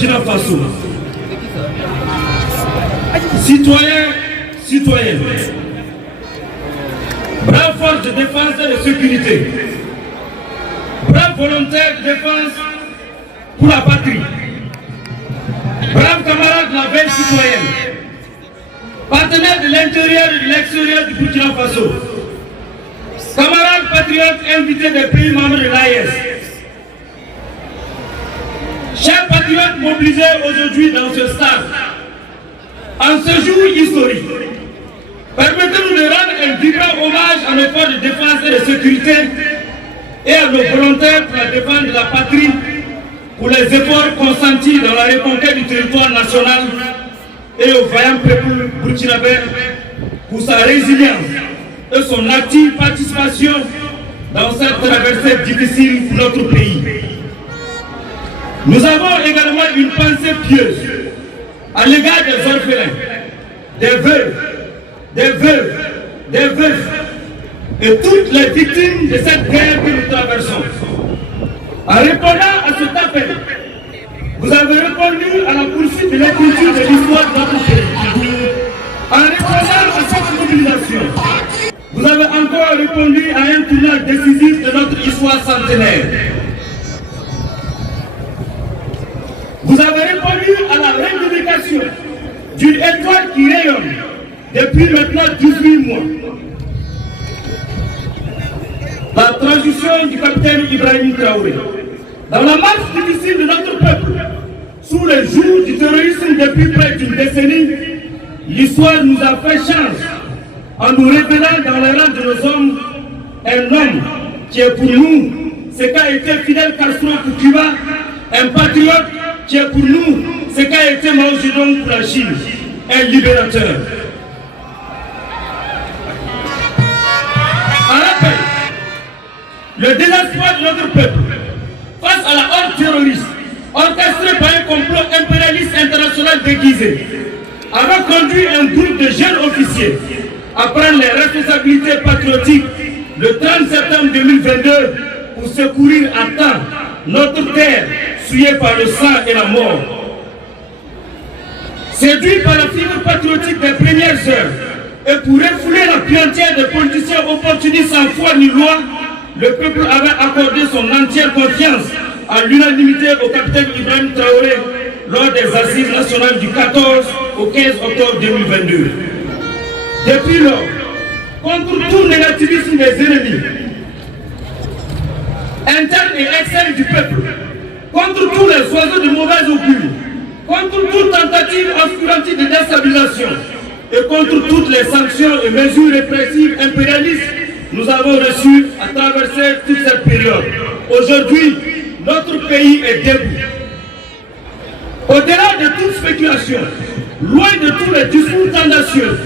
Burkina Faso. Citoyens, citoyennes, braves forces de défense et de sécurité, braves volontaires de défense pour la patrie, braves camarades de la veille citoyenne, partenaires de l'intérieur et de l'extérieur du Burkina Faso, camarades patriotes invités des pays membres de l'AES, chers patriotes mobilisés aujourd'hui dans ce stade, en ce jour historique, permettez-nous de rendre un vibrant hommage à nos forces de défense et de sécurité et à nos volontaires pour la défense de la patrie, pour les efforts consentis dans la reconquête du territoire national et au vaillant peuple burkinabé pour sa résilience et son active participation dans cette traversée difficile pour notre pays. Nous avons également une pensée pieuse à l'égard des orphelins, des veuves et toutes les victimes de cette guerre que nous traversons. En répondant à cet appel, vous avez répondu à la poursuite de l'écriture de l'histoire de notre pays. En répondant à cette mobilisation, vous avez encore répondu à un tournant décisif de notre histoire centenaire. Vous avez répondu à la revendication d'une étoile qui rayonne depuis maintenant 18 mois. La transition du capitaine Ibrahim Traoré. Dans la marche difficile de notre peuple, sous les jours du terrorisme depuis près d'une décennie, l'histoire nous a fait chance en nous révélant dans les rangs de nos hommes un homme qui est pour nous ce qu'a été Fidel Castro pour Cuba, un patriote qui est pour nous ce qu'a été Mao Zedong pour la Chine, un libérateur. En rappel, le désespoir de notre peuple face à la horde terroriste orchestrée par un complot impérialiste international déguisé avait conduit un groupe de jeunes officiers à prendre les responsabilités patriotiques le 30 septembre 2022 pour secourir à temps notre terre souillée par le sang et la mort. Séduit par la fibre patriotique des premières heures et pour refouler la clientèle des politiciens opportunistes sans foi ni loi, le peuple avait accordé son entière confiance à l'unanimité au capitaine Ibrahim Traoré lors des assises nationales du 14 au 15 octobre 2022. Depuis lors, contre tout négativisme des ennemis, internes et externes du peuple, contre tous les oiseaux de mauvaise augure, contre toute tentative obscurantique de déstabilisation et contre toutes les sanctions et mesures répressives impérialistes, nous avons reçu à traverser toute cette période. Aujourd'hui, notre pays est debout. Au-delà de toute spéculation, loin de tous les discours tendacieux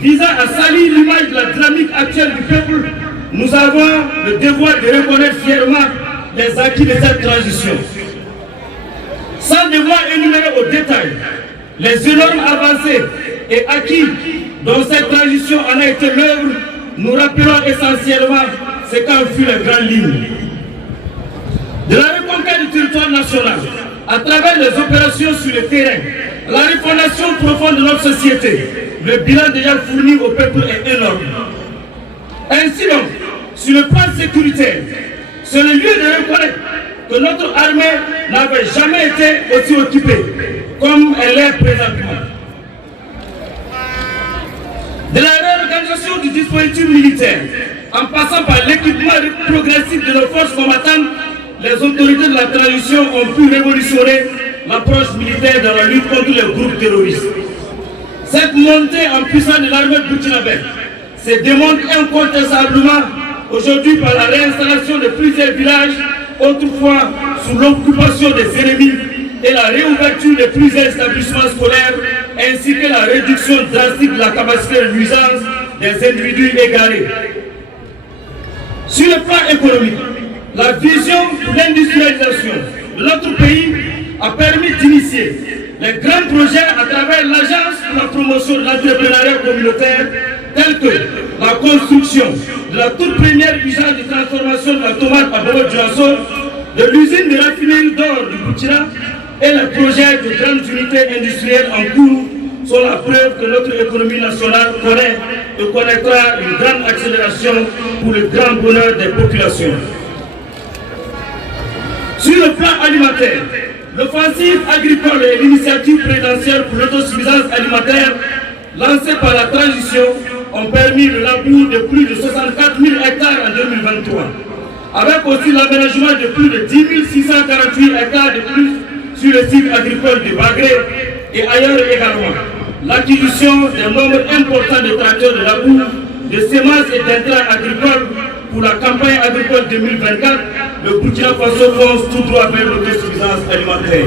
visant à salir l'image de la dynamique actuelle du peuple, nous avons le devoir de reconnaître fièrement les acquis de cette transition. Sans devoir énumérer au détail les énormes avancées et acquis dont cette transition en a été l'œuvre, nous rappelons essentiellement ce qu'en fut les grandes lignes. De la reconquête du territoire national, à travers les opérations sur le terrain, la refondation profonde de notre société, le bilan déjà fourni au peuple est énorme. Ainsi donc, sur le plan sécuritaire, c'est le lieu de reconnaître que notre armée n'avait jamais été aussi occupée comme elle est présentement. De la réorganisation du dispositif militaire, en passant par l'équipement progressif de nos forces combattantes, les autorités de la transition ont pu révolutionner l'approche militaire dans la lutte contre les groupes terroristes. Cette montée en puissance de l'armée burkinabé se démontre incontestablement aujourd'hui par la réinstallation de plusieurs villages autrefois sous l'occupation des ennemis et la réouverture de plusieurs établissements scolaires ainsi que la réduction drastique de la capacité de nuisance des individus égarés. Sur le plan économique, la vision pour l'industrialisation de notre pays a permis d'initier les grands projets à travers l'Agence pour la promotion de l'entrepreneuriat communautaire tels que la construction de la toute première usine de transformation de la tomate à Bobo-Dioulasso, de l'usine de raffinerie d'or du Burkina et les projets de grandes unités industrielles en cours sont la preuve que notre économie nationale connaît et connaîtra une grande accélération pour le grand bonheur des populations. Sur le plan alimentaire, l'offensive agricole et l'initiative présidentielle pour l'autosuffisance alimentaire lancée par la transition ont permis le labour de plus de 64 000 hectares en 2023, avec aussi l'aménagement de plus de 10 648 hectares de plus sur le site agricole de Bagré et ailleurs également. L'acquisition d'un nombre important de tracteurs de labour, de semences et d'intrants agricoles pour la campagne agricole 2024, le Burkina Faso fonce tout droit vers l'autosuffisance alimentaire.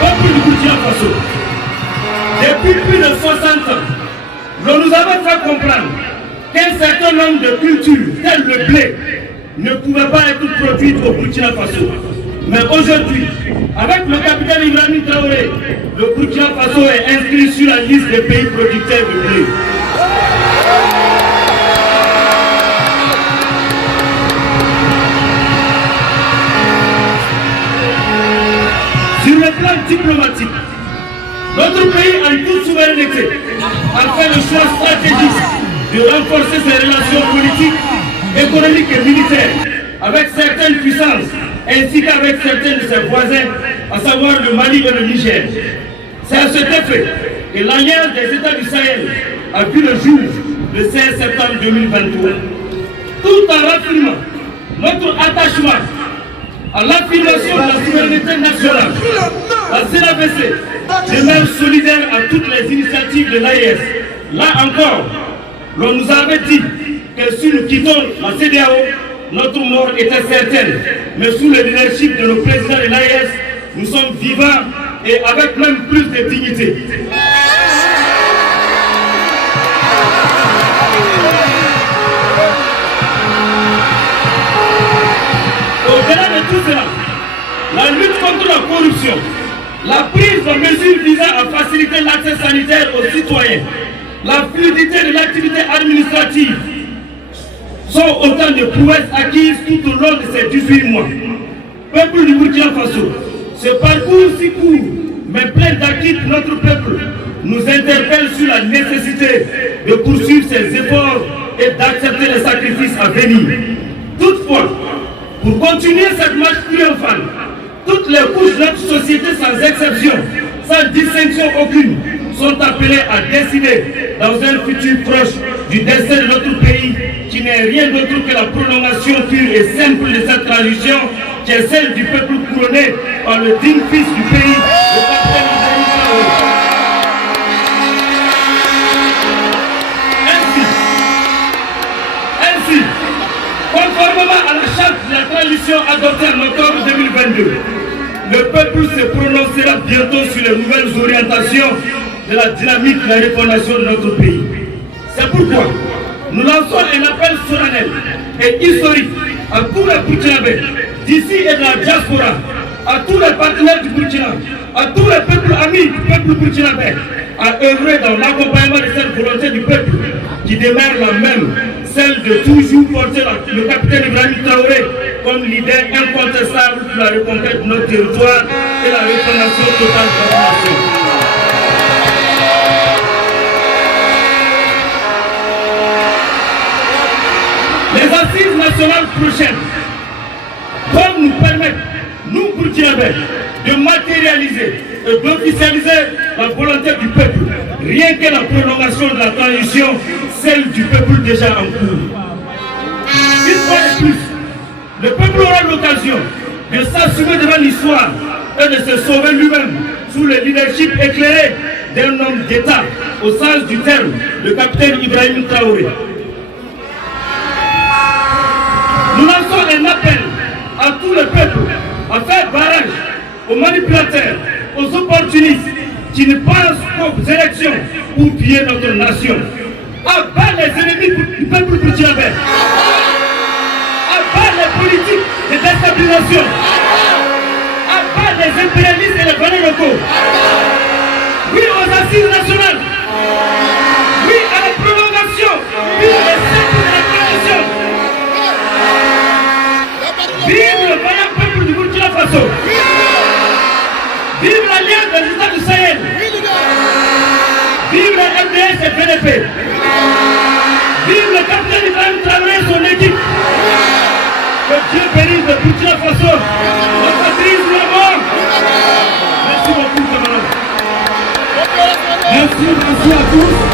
Peuple du Burkina Faso, depuis plus de 60 ans, l'on nous avait fait comprendre qu'un certain nombre de cultures, telles le blé, ne pouvaient pas être produites au Burkina Faso. Mais aujourd'hui, avec le capitaine Ibrahim Traoré, le Burkina Faso est inscrit sur la liste des pays producteurs de blé. Sur le plan diplomatique, notre pays en toute souveraineté a fait le choix stratégique de renforcer ses relations politiques, économiques et militaires avec certaines puissances ainsi qu'avec certains de ses voisins, à savoir le Mali et le Niger. C'est à cet effet que l'Alliance des États du Sahel a vu le jour le 16 septembre 2023. Tout en raffinant notre attachement à l'affirmation de la souveraineté nationale, la CNAVC demeure solidaire à toutes les initiatives de l'AES. Là encore, l'on nous avait dit que si nous quittons la CEDEAO, notre mort était certaine. Mais sous le leadership de nos présidents de l'AES, nous sommes vivants et avec même plus de dignité. Au-delà de tout cela, la lutte contre la corruption, la prise de mesures visant à faciliter l'accès sanitaire aux citoyens, la fluidité de l'activité administrative sont autant de prouesses acquises tout au long de ces 18 mois. Peuple du Burkina Faso, ce parcours si court, mais plein d'acquis pour notre peuple, nous interpelle sur la nécessité de poursuivre ces efforts et d'accepter les sacrifices à venir. Toutefois, pour continuer cette marche triomphale, toutes les couches de notre société sans exception, sans distinction aucune, sont appelées à décider dans un futur proche du destin de notre pays qui n'est rien d'autre que la prolongation pure et simple de cette transition qui est celle du peuple couronné par le digne fils du pays, le capitaine Ibrahim Traoré. Ainsi, conformément à la charte de la transition adoptée en octobre 2022, le peuple se prononcera bientôt sur les nouvelles orientations de la dynamique de la refondation de notre pays. C'est pourquoi nous lançons un appel solennel et historique à tous les Burkinabés d'ici et de la diaspora, à tous les partenaires du Burkina, à tous les peuples amis du peuple burkinabé, à œuvrer dans l'accompagnement de cette volonté du peuple qui demeure la même, celle de toujours porter le capitaine Ibrahim Traoré comme leader incontestable pour la reconquête de notre territoire et la refondation totale de notre nation. Les assises nationales prochaines doivent nous permettre, nous Burkinabés, de matérialiser et d'officialiser la volonté du peuple, rien que la prolongation de la transition, celle du peuple déjà en cours. Une fois de plus, le peuple aura l'occasion de s'assumer devant l'histoire et de se sauver lui-même sous le leadership éclairé d'un homme d'État, au sens du terme, le capitaine Ibrahim Traoré. Nous lançons un appel à tout le peuple à faire barrage aux manipulateurs, aux opportunistes qui ne pensent qu'aux élections pour piller notre nation. À bas les ennemis du peuple burkinabé. À bas les politiques de déstabilisation. À bas les impérialistes et les valeurs locaux. Oui aux assises nationales. Oui à la prolongation. Oui au respect de la transition. Vive le paix. Vive le capitaine Ibrahim Traoré et son équipe. Que Dieu bénisse de Burkina Faso. La patrie ou la mort. Merci beaucoup, camarades. Merci à tous.